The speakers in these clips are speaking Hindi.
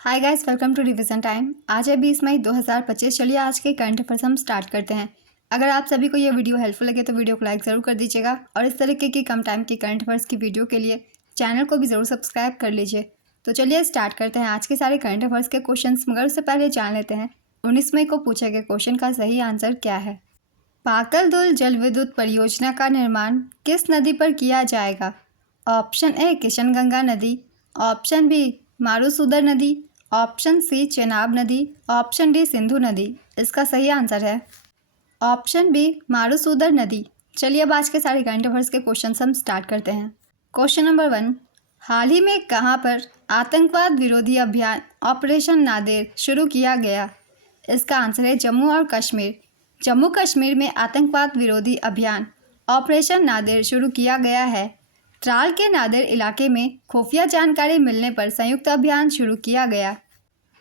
Hi guys, welcome to revision time. आज है 20 मई 2025। चलिए आज के करंट अफेयर्स हम स्टार्ट करते हैं। अगर आप सभी को ये वीडियो हेल्पफुल लगे तो वीडियो को लाइक ज़रूर कर दीजिएगा और इस तरीके की कम टाइम की करंट अफेयर्स की वीडियो के लिए चैनल को भी ज़रूर सब्सक्राइब कर लीजिए। तो चलिए स्टार्ट करते हैं आज के सारे करंट अफेयर्स के क्वेश्चन, मगर उससे पहले जान लेते हैं 19 मई को पूछे गए क्वेश्चन का सही आंसर क्या है। पाकल-दुल जल विद्युत परियोजना का निर्माण किस नदी पर किया जाएगा? ऑप्शन ए किशनगंगा नदी, ऑप्शन बी मारुसूदर नदी, ऑप्शन सी चेनाब नदी, ऑप्शन डी सिंधु नदी। इसका सही आंसर है ऑप्शन बी मारुसूदर नदी। चलिए अब आज के सारे करंट अफेयर्स के क्वेश्चन हम स्टार्ट करते हैं। क्वेश्चन नंबर 1, हाल ही में कहां पर आतंकवाद विरोधी अभियान ऑपरेशन नादेर शुरू किया गया? इसका आंसर है जम्मू और कश्मीर। जम्मू कश्मीर में आतंकवाद विरोधी अभियान ऑपरेशन नादेर शुरू किया गया है। त्राल के नादेर इलाके में खुफिया जानकारी मिलने पर संयुक्त अभियान शुरू किया गया।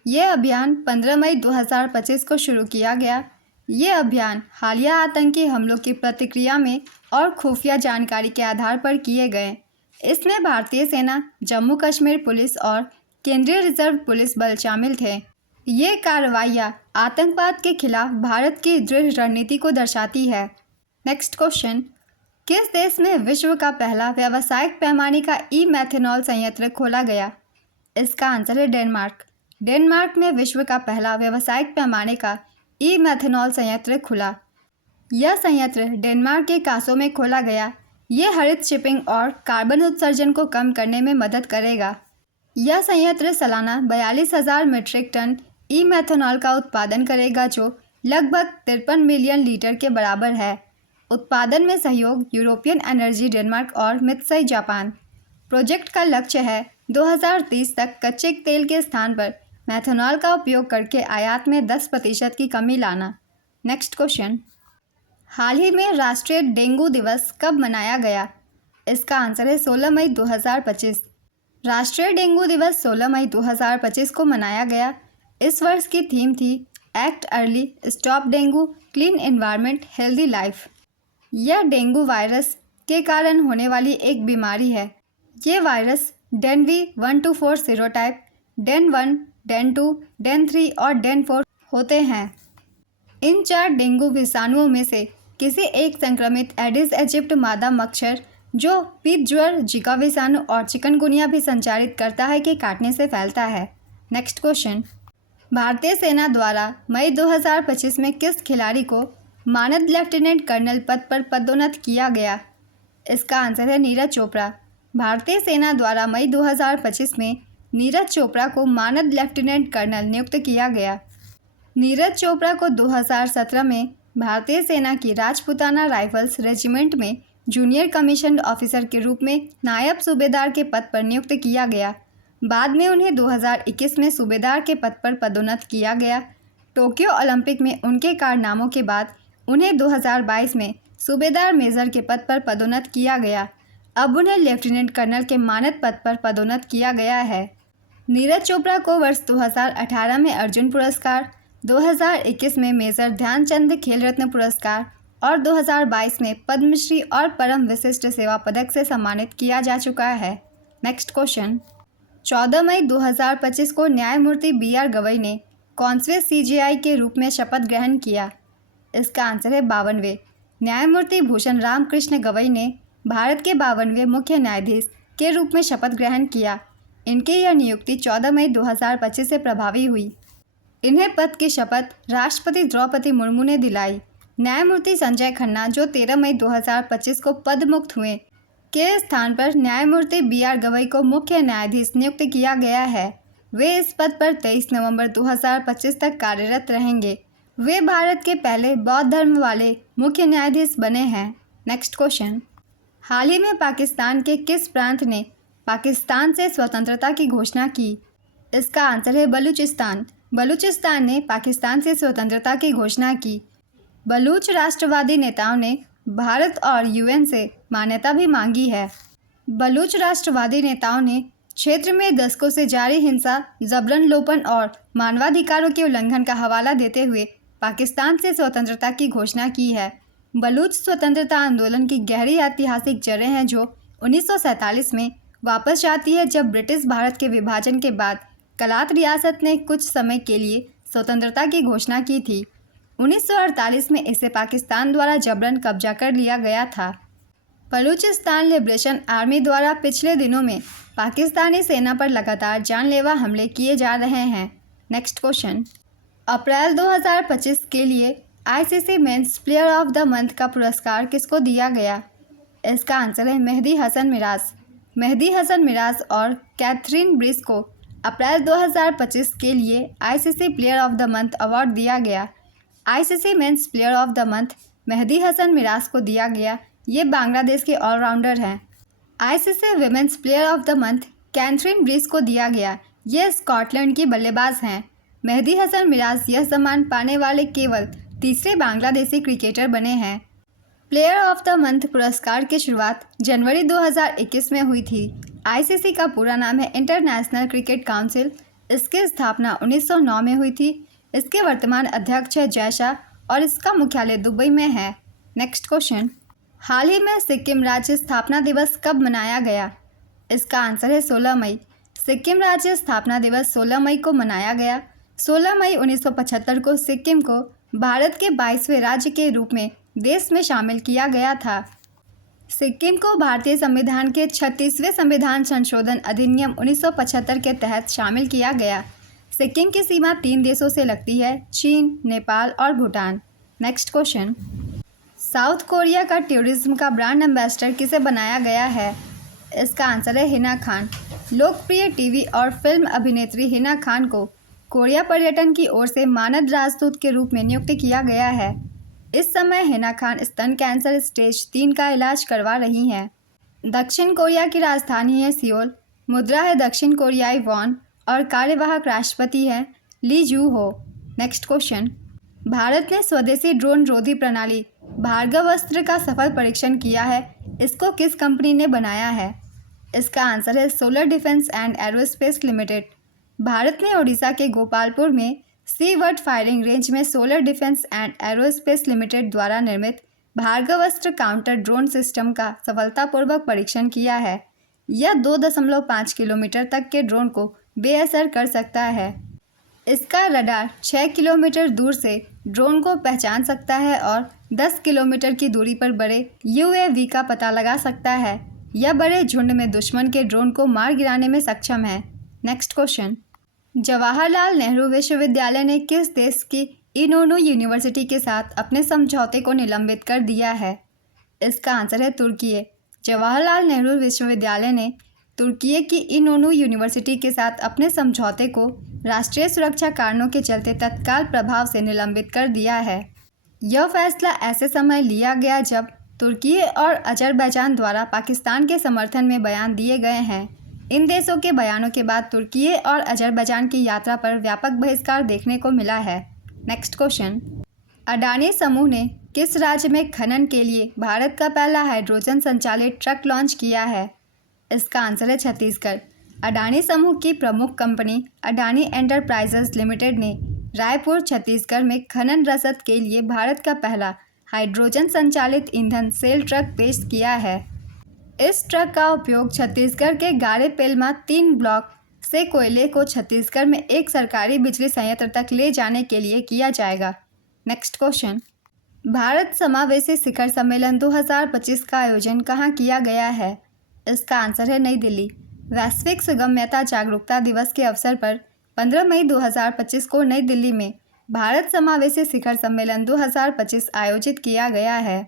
यह अभियान 15 मई 2025 को शुरू किया गया। ये अभियान हालिया आतंकी हमलों की प्रतिक्रिया में और खुफिया जानकारी के आधार पर किए गए। इसमें भारतीय सेना, जम्मू कश्मीर पुलिस और केंद्रीय रिजर्व पुलिस बल शामिल थे। ये कार्रवाइयाँ आतंकवाद के खिलाफ भारत की दृढ़ रणनीति को दर्शाती है। नेक्स्ट क्वेश्चन, किस देश में विश्व का पहला व्यावसायिक पैमाने का ई-मेथनॉल संयंत्र खोला गया? इसका आंसर है डेनमार्क। डेनमार्क में विश्व का पहला व्यावसायिक पैमाने का ई-मेथनॉल संयंत्र खुला। यह संयंत्र डेनमार्क के कासो में खोला गया। यह हरित शिपिंग और कार्बन उत्सर्जन को कम करने में मदद करेगा। यह संयंत्र सालाना 42,000 मीट्रिक टन ई-मेथनॉल का उत्पादन करेगा, जो लगभग 53 मिलियन लीटर के बराबर है। उत्पादन में सहयोग यूरोपियन एनर्जी डेनमार्क और मित्सई जापान। प्रोजेक्ट का लक्ष्य है 2030 तक कच्चे तेल के स्थान पर मेथनॉल का उपयोग करके आयात में 10% की कमी लाना। नेक्स्ट क्वेश्चन, हाल ही में राष्ट्रीय डेंगू दिवस कब मनाया गया? इसका आंसर है 16 मई 2025। राष्ट्रीय डेंगू दिवस 16 मई 2025 को मनाया गया। इस वर्ष की थीम थी act early, stop dengue, clean environment, healthy life. यह डेंगू वायरस के कारण होने वाली एक बीमारी है। ये virus DENV 1 to 4 serotype, DEN 1, DEN 2, DEN 3 और डेन 4 होते हैं। इन 4 डेंगू विषाणुओं में से किसी एक संक्रमित एडिस एजिप्ट मादा मच्छर, जो पीत ज्वर, जीका विषाणु और चिकनगुनिया भी संचारित करता है, के काटने से फैलता है। नेक्स्ट क्वेश्चन, भारतीय सेना द्वारा मई 2025 में किस खिलाड़ी को मानद लेफ्टिनेंट कर्नल पद पर पदोन्नत किया गया? इसका आंसर है नीरज चोपड़ा। भारतीय सेना द्वारा मई 2025 में नीरज चोपड़ा को मानद लेफ्टिनेंट कर्नल नियुक्त किया गया। नीरज चोपड़ा को 2017 में भारतीय सेना की राजपुताना राइफल्स रेजिमेंट में जूनियर कमीशन ऑफिसर के रूप में नायब सूबेदार के पद पर नियुक्त किया गया। बाद में उन्हें 2021 में सूबेदार के पद पर पदोन्नत किया गया। टोक्यो ओलंपिक में उनके कारनामों के बाद उन्हें 2022 में सूबेदार मेजर के पद पर पदोन्नत किया गया। अब उन्हें लेफ्टिनेंट कर्नल के मानद पद पर पदोन्नत किया गया है। नीरज चोपड़ा को वर्ष 2018 में अर्जुन पुरस्कार, 2021 में मेजर ध्यानचंद खेल रत्न पुरस्कार और 2022 में पद्मश्री और परम विशिष्ट सेवा पदक से सम्मानित किया जा चुका है। नेक्स्ट क्वेश्चन, 14 मई 2025 को न्यायमूर्ति BR गवई ने कौनसे CJI के रूप में शपथ ग्रहण किया? इसका आंसर है 52वें। न्यायमूर्ति भूषण राम कृष्ण गवई ने भारत के 52वें मुख्य न्यायाधीश के रूप में शपथ ग्रहण किया। इनकी यह नियुक्ति 14 मई 2025 से प्रभावी हुई। इन्हें पद की शपथ राष्ट्रपति द्रौपदी मुर्मू ने दिलाई। न्यायमूर्ति संजय खन्ना, जो 13 मई 2025 को पद मुक्त हुए, के स्थान पर न्यायमूर्ति BR गवई को मुख्य न्यायाधीश नियुक्त किया गया है। वे इस पद पर 23 नवंबर 2025 तक कार्यरत रहेंगे। वे भारत के पहले बौद्ध धर्म वाले मुख्य न्यायाधीश बने हैं। नेक्स्ट क्वेश्चन, हाल ही में पाकिस्तान के किस प्रांत ने पाकिस्तान से स्वतंत्रता की घोषणा की? इसका आंसर है बलूचिस्तान। बलूचिस्तान ने पाकिस्तान से स्वतंत्रता की घोषणा की। बलूच राष्ट्रवादी नेताओं ने भारत और UN से मान्यता भी मांगी है। बलूच राष्ट्रवादी नेताओं ने क्षेत्र में दशकों से जारी हिंसा, जबरन लोपन और मानवाधिकारों के उल्लंघन का हवाला देते हुए पाकिस्तान से स्वतंत्रता की घोषणा की है। बलूच स्वतंत्रता आंदोलन की गहरी ऐतिहासिक जड़ें हैं, जो 1947 में वापस जाती है, जब ब्रिटिश भारत के विभाजन के बाद कलात रियासत ने कुछ समय के लिए स्वतंत्रता की घोषणा की थी। 1948 में इसे पाकिस्तान द्वारा जबरन कब्जा कर लिया गया था। बलूचिस्तान लिबरेशन आर्मी द्वारा पिछले दिनों में पाकिस्तानी सेना पर लगातार जानलेवा हमले किए जा रहे हैं। नेक्स्ट क्वेश्चन, अप्रैल 2025 के लिए ICC men's player of the month का पुरस्कार किसको दिया गया? इसका आंसर है मेहदी हसन मिराज। मेहदी हसन मिराज और कैथरीन ब्रिस को अप्रैल 2025 के लिए ICC player of the month award दिया गया। ICC men's player of the month Mehidy Hasan Miraz को दिया गया। ये बांग्लादेश के ऑलराउंडर हैं। ICC women's player of the month Kathryn Bryce को दिया गया। ये स्कॉटलैंड की बल्लेबाज हैं। मेहदी हसन मिराज यह सम्मान पाने वाले केवल तीसरे बांग्लादेशी क्रिकेटर बने हैं। प्लेयर ऑफ द मंथ पुरस्कार की शुरुआत जनवरी 2021 में हुई थी। आईसीसी का पूरा नाम है इंटरनेशनल क्रिकेट काउंसिल। इसकी स्थापना 1909 में हुई थी। इसके वर्तमान अध्यक्ष है जय शाह और इसका मुख्यालय दुबई में है। नेक्स्ट क्वेश्चन, हाल ही में सिक्किम राज्य स्थापना दिवस कब मनाया गया? इसका आंसर है 16 मई। सिक्किम राज्य स्थापना दिवस 16 मई को मनाया गया। 16 मई 1975 को सिक्किम को भारत के 22वें राज्य के रूप में देश में शामिल किया गया था। सिक्किम को भारतीय संविधान के 36वें संविधान संशोधन अधिनियम 1975 के तहत शामिल किया गया। सिक्किम की सीमा 3 देशों से लगती है, चीन, नेपाल और Bhutan. Next question, south Korea का टूरिज्म का ब्रांड एम्बेसडर किसे बनाया गया है? इसका आंसर है हिना खान। लोकप्रिय टीवी और फिल्म अभिनेत्री हिना खान को कोरिया पर्यटन की ओर से मानद राजदूत के रूप में नियुक्त किया गया है। इस समय हिना खान स्तन कैंसर स्टेज 3 का इलाज करवा रही हैं। दक्षिण कोरिया की राजधानी है सियोल। मुद्रा है दक्षिण कोरियाई वॉन और कार्यवाहक राष्ट्रपति है ली जू हो। नेक्स्ट क्वेश्चन, भारत ने स्वदेशी ड्रोन रोधी प्रणाली भार्गवास्त्र का सफल परीक्षण किया है। इसको किस कंपनी ने बनाया है? इसका आंसर है solar defence and aerospace limited. Bharat ने ओडिशा के गोपालपुर में सीवर्ट फायरिंग रेंज में solar defence and aerospace limited द्वारा निर्मित भार्गवास्त्र काउंटर ड्रोन सिस्टम का सफलतापूर्वक परीक्षण किया है। यह 2.5 किलोमीटर तक के ड्रोन को बेअसर कर सकता है। इसका रडार 6 किलोमीटर दूर से ड्रोन को पहचान सकता है और 10 किलोमीटर की दूरी पर बड़े यूएवी का पता लगा सकता है। यह बड़े झुंड में दुश्मन के ड्रोन को मार गिराने में सक्षम है। नेक्स्ट क्वेश्चन, जवाहरलाल नेहरू विश्वविद्यालय ने किस देश की इनोनू यूनिवर्सिटी के साथ अपने समझौते को निलंबित कर दिया है? इसका आंसर है तुर्की। जवाहरलाल नेहरू विश्वविद्यालय ने तुर्की की इनोनू यूनिवर्सिटी के साथ अपने समझौते को राष्ट्रीय सुरक्षा कारणों के चलते तत्काल प्रभाव से निलंबित कर दिया है। यह फैसला ऐसे समय लिया गया जब तुर्की और अजरबैजान द्वारा पाकिस्तान के समर्थन में बयान दिए गए हैं। इन देशों के बयानों के बाद तुर्की और अजरबैजान की यात्रा पर व्यापक बहिष्कार देखने को मिला है। नेक्स्ट क्वेश्चन, अडानी समूह ने किस राज्य में खनन के लिए भारत का पहला हाइड्रोजन संचालित ट्रक लॉन्च किया है? इसका आंसर है छत्तीसगढ़। अडानी समूह की प्रमुख कंपनी अडानी एंटरप्राइजेज लिमिटेड ने रायपुर, छत्तीसगढ़ में खनन रसद के लिए भारत का पहला हाइड्रोजन संचालित ईंधन सेल ट्रक पेश किया है। इस ट्रक का उपयोग छत्तीसगढ़ के गाड़ेपेलमा 3 ब्लॉक से कोयले को छत्तीसगढ़ में एक सरकारी बिजली संयंत्र तक ले जाने के लिए किया जाएगा। नेक्स्ट क्वेश्चन, भारत समावेशी शिखर सम्मेलन 2025 का आयोजन कहाँ किया गया है? इसका आंसर है नई दिल्ली। वैश्विक सुगम्यता जागरूकता दिवस के अवसर पर 15 मई 2025 को नई दिल्ली में भारत समावेशी शिखर सम्मेलन 2025 आयोजित किया गया है।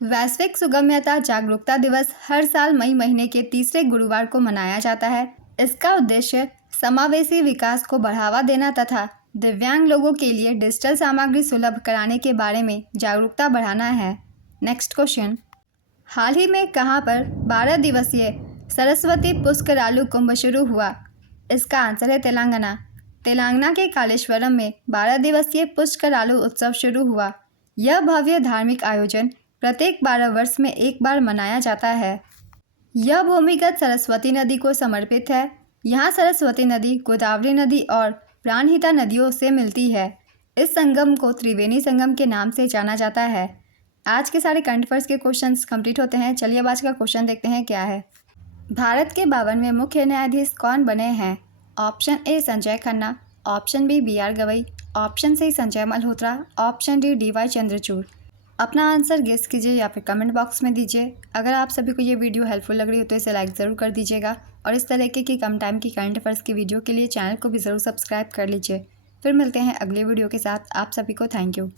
वैश्विक सुगम्यता जागरूकता दिवस हर साल मई महीने के तीसरे गुरुवार को मनाया जाता है। इसका उद्देश्य समावेशी विकास को बढ़ावा देना तथा दिव्यांग लोगों के लिए डिजिटल सामग्री सुलभ कराने के बारे में जागरूकता बढ़ाना है। नेक्स्ट क्वेश्चन, हाल ही में कहां पर 12 दिवसीय सरस्वती पुष्करालु कुंभ शुरू हुआ? इसका आंसर है तेलंगाना। तेलंगाना के कालेश्वरम में 12 दिवसीय पुष्करालु उत्सव शुरू हुआ। यह भव्य धार्मिक आयोजन प्रत्येक 12 वर्ष में एक बार मनाया जाता है। यह भूमिगत सरस्वती नदी को समर्पित है। यहाँ सरस्वती नदी गोदावरी नदी और प्राणहिता नदियों से मिलती है। इस संगम को त्रिवेणी संगम के नाम से जाना जाता है। आज के सारे करंट अफेयर्स के क्वेश्चंस कंप्लीट होते हैं। चलिए अब आज का क्वेश्चन देखते हैं क्या है। भारत के 52वें मुख्य न्यायाधीश कौन बने हैं? Option A Sanjay Khanna, option B B R Gavai, option C Sanjay Malhotra, option D D Y Chandrachud. अपना आंसर गेस कीजिए या फिर कमेंट बॉक्स में दीजिए। अगर आप सभी को ये वीडियो हेल्पफुल लग रही हो तो इसे लाइक ज़रूर कर दीजिएगा और इस तरीके की कम टाइम की करंट अफेयर्स की वीडियो के लिए चैनल को भी ज़रूर सब्सक्राइब कर लीजिए। फिर मिलते हैं अगले वीडियो के साथ। आप सभी को थैंक यू।